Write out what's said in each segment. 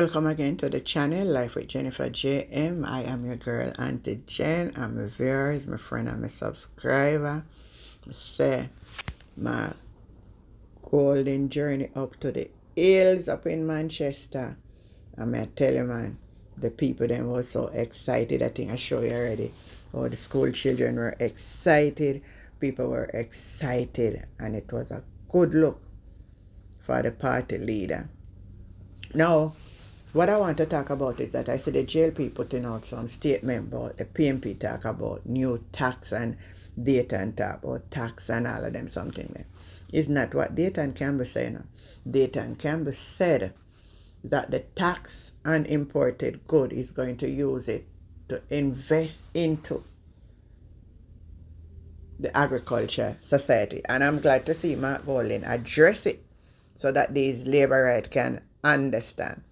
Welcome again to the channel, Life with Jennifer JM. I am your girl, Auntie Jen. I'm a viewers, my friend, I'm a subscriber. I say my golden journey up to the hills up in Manchester. And I tell you, man, the people them were so excited. I think I show you already. Oh, the school children were excited. People were excited. And it was a good look for the party leader. Now, what I want to talk about is that I see the JLP putting out some statement about the PMP talk about new tax and data and talk about tax and all of them something there. It's not what Data and Campbell say now. Data and Campbell said that the tax on imported good is going to use it to invest into the agriculture society. And I'm glad to see Mark Golding address it so that these labor rights can understand.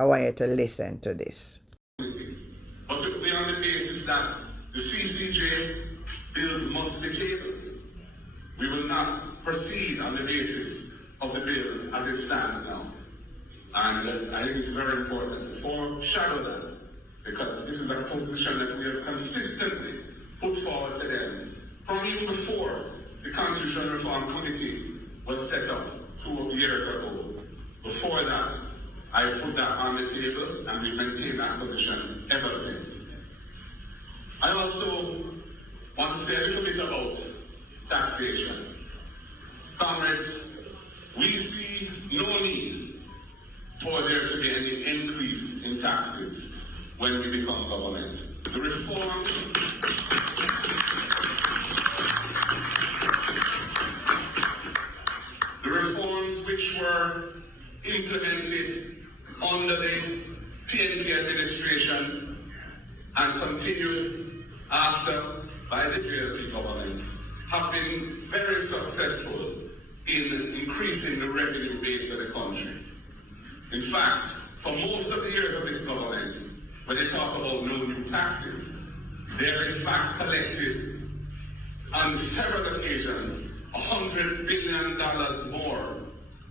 I want you to listen to this. But we're on the basis that the CCJ bills must be tabled. We will not proceed on the basis of the bill as it stands now. And I think it's very important to foreshadow that, because this is a position that we have consistently put forward to them from even before the Constitutional Reform Committee was set up 2 years ago. Before that, I put that on the table, and we maintained that position ever since. I also want to say a little bit about taxation. Comrades, we see no need for there to be any increase in taxes when we become government. The reforms which were implemented under the PNP administration and continued after by the JLP government have been very successful in increasing the revenue base of the country. In fact, for most of the years of this government, when they talk about no new taxes, they're in fact collected on several occasions $100 billion more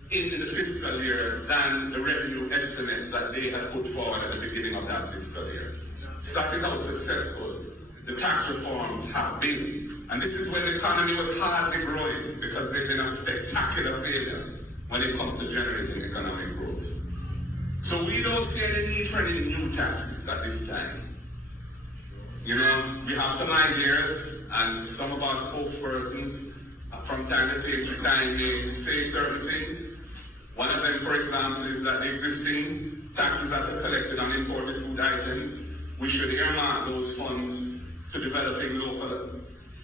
in the fiscal year than the revenue estimates that they had put forward at the beginning of that fiscal year. So that is how successful the tax reforms have been. And this is when the economy was hardly growing, because they've been a spectacular failure when it comes to generating economic growth. So we don't see any need for any new taxes at this time. You know, we have some ideas, and some of our spokespersons from time to time may say certain things. One of them, for example, is that the existing taxes that are collected on imported food items, we should earmark those funds to developing local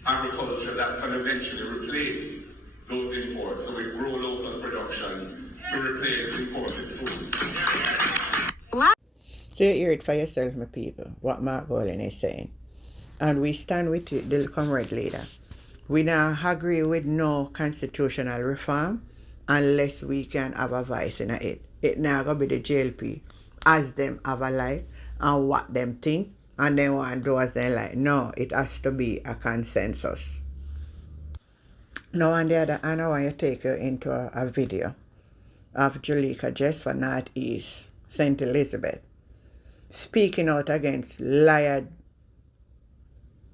agriculture that can eventually replace those imports. So we grow local production to replace imported food. So you hear it for yourself, my people, what Mark Golding is saying. And we stand with you, the comrade leader. We now agree with no constitutional reform unless we can have a voice in it. It now going to be the JLP as them have a like and what them think, and they want to do as they like. No, it has to be a consensus. Now on the other hand, I want to take you into a video of Jess for Northeast St. Elizabeth speaking out against liar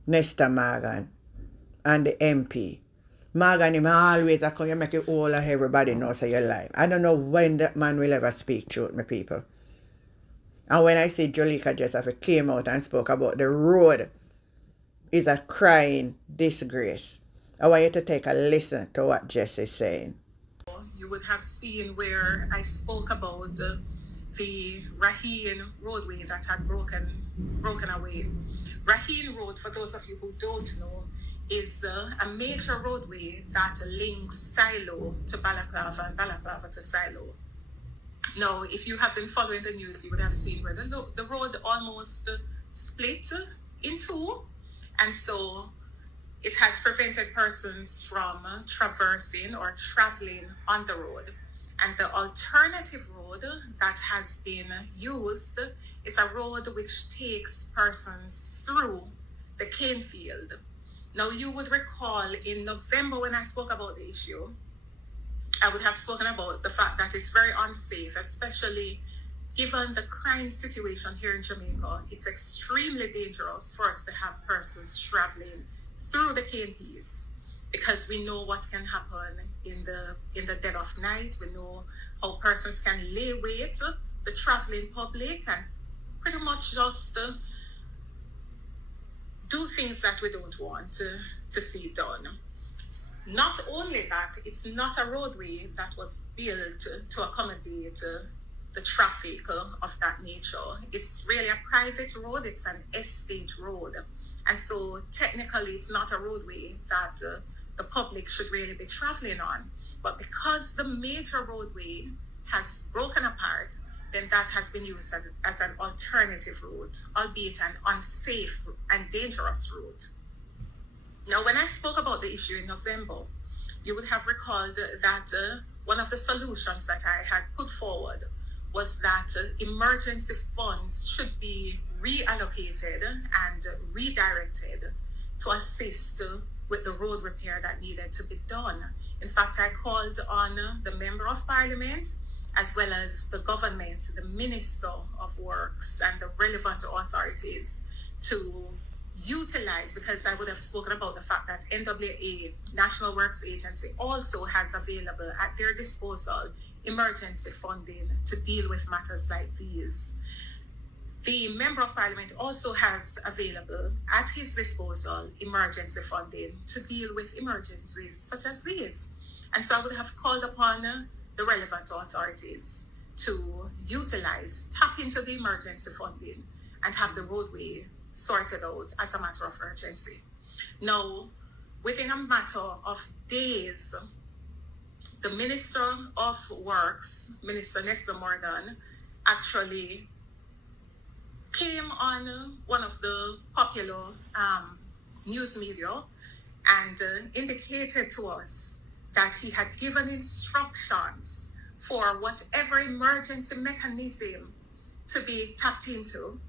Nesta Morgan and the MP. Morgan, him always come, you make it all of everybody know so you lie. I don't know when that man will ever speak truth, my people. And when I see Jess came out and spoke about the road is a crying disgrace, I want you to take a listen to what Jess is saying. You would have seen where I spoke about the Raheen roadway that had broken away. Raheen Road, for those of you who don't know, is a major roadway that links Silo to Balaclava and Balaclava to Silo. Now, if you have been following the news, you would have seen where the road almost split in two, and so it has prevented persons from traversing or traveling on the road. And the alternative road that has been used is a road which takes persons through the cane field. Now, you would recall in November when I spoke about the issue, I would have spoken about the fact that it's very unsafe, especially given the crime situation here in Jamaica, it's extremely dangerous for us to have persons traveling through the KNPs, because we know what can happen in the dead of night. We know how persons can lay wait the traveling public and pretty much just do things that we don't want to see done. Not only that, it's not a roadway that was built to accommodate the traffic of that nature. It's really a private road, it's an estate road. And so technically it's not a roadway that the public should really be traveling on. But because the major roadway has broken apart, then that has been used as an alternative route, albeit an unsafe and dangerous route. Now, when I spoke about the issue in November, you would have recalled that one of the solutions that I had put forward was that emergency funds should be reallocated and redirected to assist with the road repair that needed to be done. In fact, I called on the Member of Parliament, as well as the government, the Minister of Works, and the relevant authorities to utilize, because I would have spoken about the fact that NWA, National Works Agency, also has available at their disposal emergency funding to deal with matters like these. The Member of Parliament also has available at his disposal emergency funding to deal with emergencies such as these. And so I would have called upon the relevant authorities to tap into the emergency funding and have the roadway sorted out as a matter of urgency. Now, within a matter of days, the Minister of Works, Minister Nesta Morgan, actually came on one of the popular news media and indicated to us that he had given instructions for whatever emergency mechanism to be tapped into,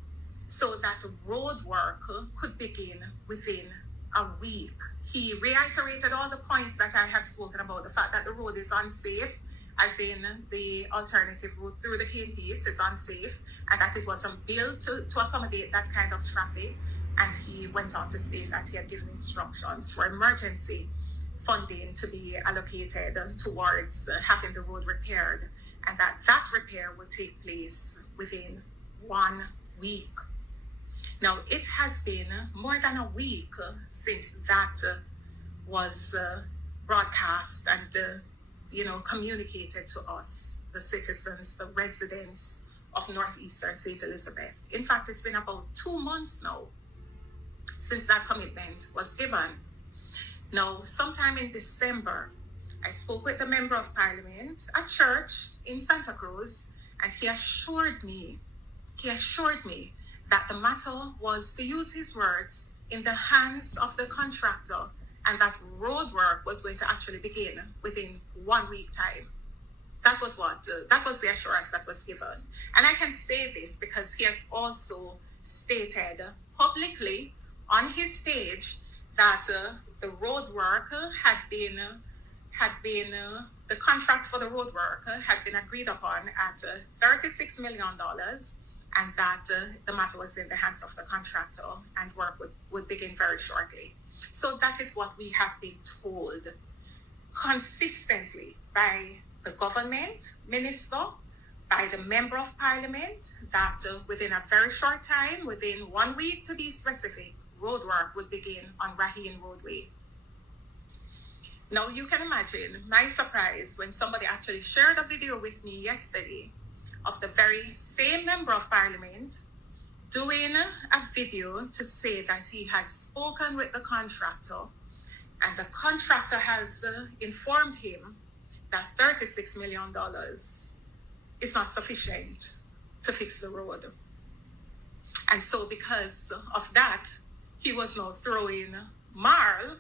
so that road work could begin within a week. He reiterated all the points that I had spoken about, the fact that the road is unsafe, as in the alternative route through the KNPs is unsafe, and that it wasn't built to accommodate that kind of traffic. And he went on to state that he had given instructions for emergency funding to be allocated towards having the road repaired, and that repair would take place within 1 week. Now, it has been more than a week since that was broadcast and communicated to us, the citizens, the residents of Northeastern St. Elizabeth. In fact, it's been about 2 months now since that commitment was given. Now, sometime in December, I spoke with the Member of Parliament at church in Santa Cruz, and he assured me that the matter was, to use his words, in the hands of the contractor, and that road work was going to actually begin within 1 week time. That was the assurance that was given. And I can say this because he has also stated publicly on his page that the road work had been the contract for the road work had been agreed upon at $36 million, and that the matter was in the hands of the contractor and work would begin very shortly. So that is what we have been told consistently by the government minister, by the Member of Parliament, that within a very short time, within 1 week to be specific, road work would begin on Raheen Roadway. Now you can imagine my surprise when somebody actually shared a video with me yesterday of the very same Member of Parliament doing a video to say that he had spoken with the contractor, and the contractor has informed him that $36 million is not sufficient to fix the road. And so because of that, he was now throwing marl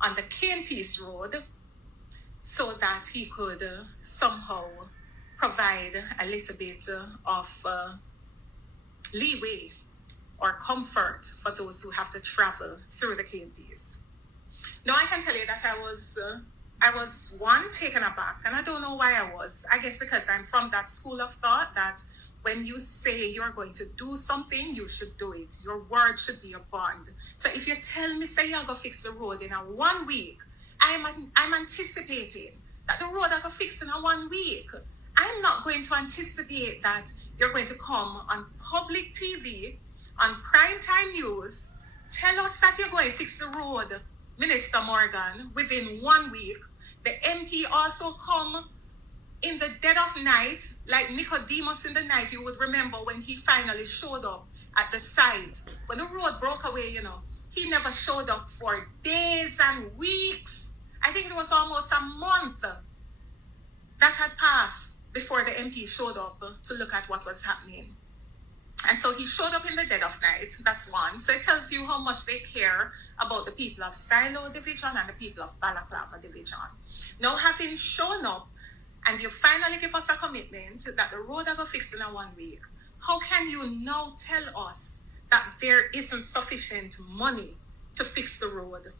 on the KNP's road so that he could somehow provide a little bit of leeway or comfort for those who have to travel through the KNPs. Now I can tell you that I was one, taken aback, and I don't know why I was. I guess because I'm from that school of thought that when you say you're going to do something, you should do it. Your word should be a bond. So if you tell me, say you're going to fix the road in a 1 week, I'm anticipating that the road are going to fix in a 1 week. I'm not going to anticipate that you're going to come on public TV, on primetime news, tell us that you're going to fix the road, Minister Morgan, within 1 week. The MP also come in the dead of night, like Nicodemus in the night. You would remember when he finally showed up at the site. When the road broke away, you know, he never showed up for days and weeks. I think it was almost a month that had passed before the MP showed up to look at what was happening. And so he showed up in the dead of night. That's one. So it tells you how much they care about the people of Silo Division and the people of Balaclava Division. Now, having shown up, and you finally give us a commitment that the road are going to fix in a 1 week, how can you now tell us that there isn't sufficient money to fix the road?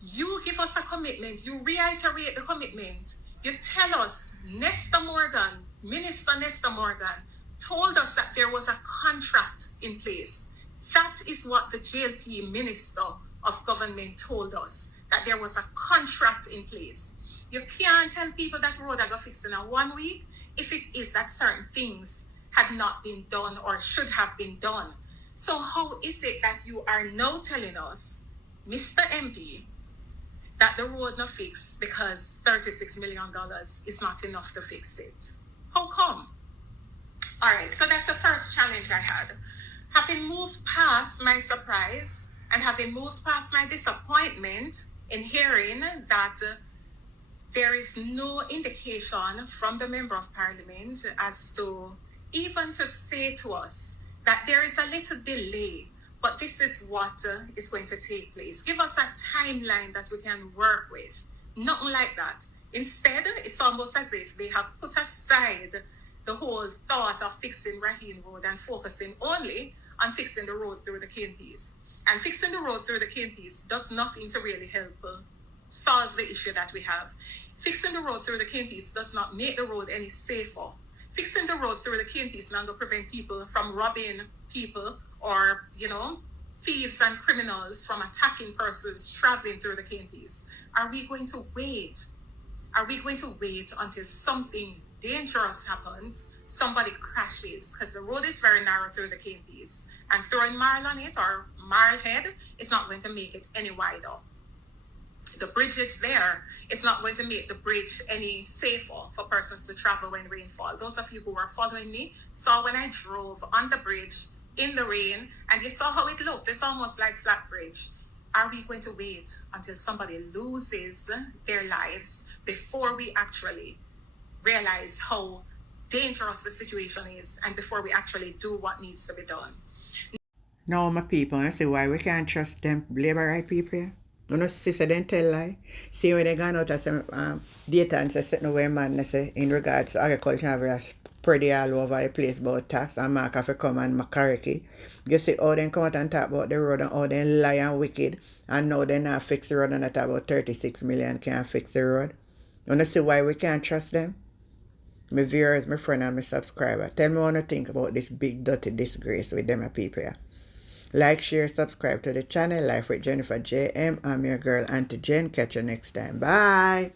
You give us a commitment, you reiterate the commitment, you tell us, Nesta Morgan, Minister Nesta Morgan, told us that there was a contract in place. That is what the JLP Minister of Government told us, that there was a contract in place. You can't tell people that road are going to fix in a 1 week if it is that certain things had not been done or should have been done. So how is it that you are now telling us, Mr. MP, that the road not fixed because $36 million is not enough to fix it? How come? All right, so that's the first challenge I had. Having moved past my surprise and having moved past my disappointment in hearing that there is no indication from the Member of Parliament as to even to say to us that there is a little delay, but this is what is going to take place. Give us a timeline that we can work with. Nothing like that. Instead, it's almost as if they have put aside the whole thought of fixing Raheen Road and focusing only on fixing the road through the KNPs. And fixing the road through the KNPs does nothing to really help solve the issue that we have. Fixing the road through the KNPs does not make the road any safer. Fixing the road through the KNPs is not going to prevent people from robbing people or, you know, thieves and criminals from attacking persons traveling through the KNPs. Are we going to wait? Are we going to wait until something dangerous happens, somebody crashes? Because the road is very narrow through the KNPs, and throwing marl on it or marl head is not going to make it any wider. The bridge is there. It's not going to make the bridge any safer for persons to travel when rainfall. Those of you who were following me saw when I drove on the bridge in the rain, and you saw how it looked. It's almost like flat bridge. Are we going to wait until somebody loses their lives before we actually realize how dangerous the situation is and before we actually do what needs to be done? Now, my people, I say why we can't trust them labor right people here. You know, sister, they tell lie. See, when they gone out of some data and say setting away madness in regards to agriculture, have spread all over the place about tax and Mark have to come and Macarity. You see how they come out and talk about the road and how they lie and wicked, and now they not fix the road and that about 36 million can't fix the road. You know, see why we can't trust them? My viewers, my friend and my subscriber, tell me what you think about this big dirty disgrace with them people here. Like, share, subscribe to the channel. Life with Jennifer JM. I'm your girl, Auntie Jen. Catch you next time. Bye.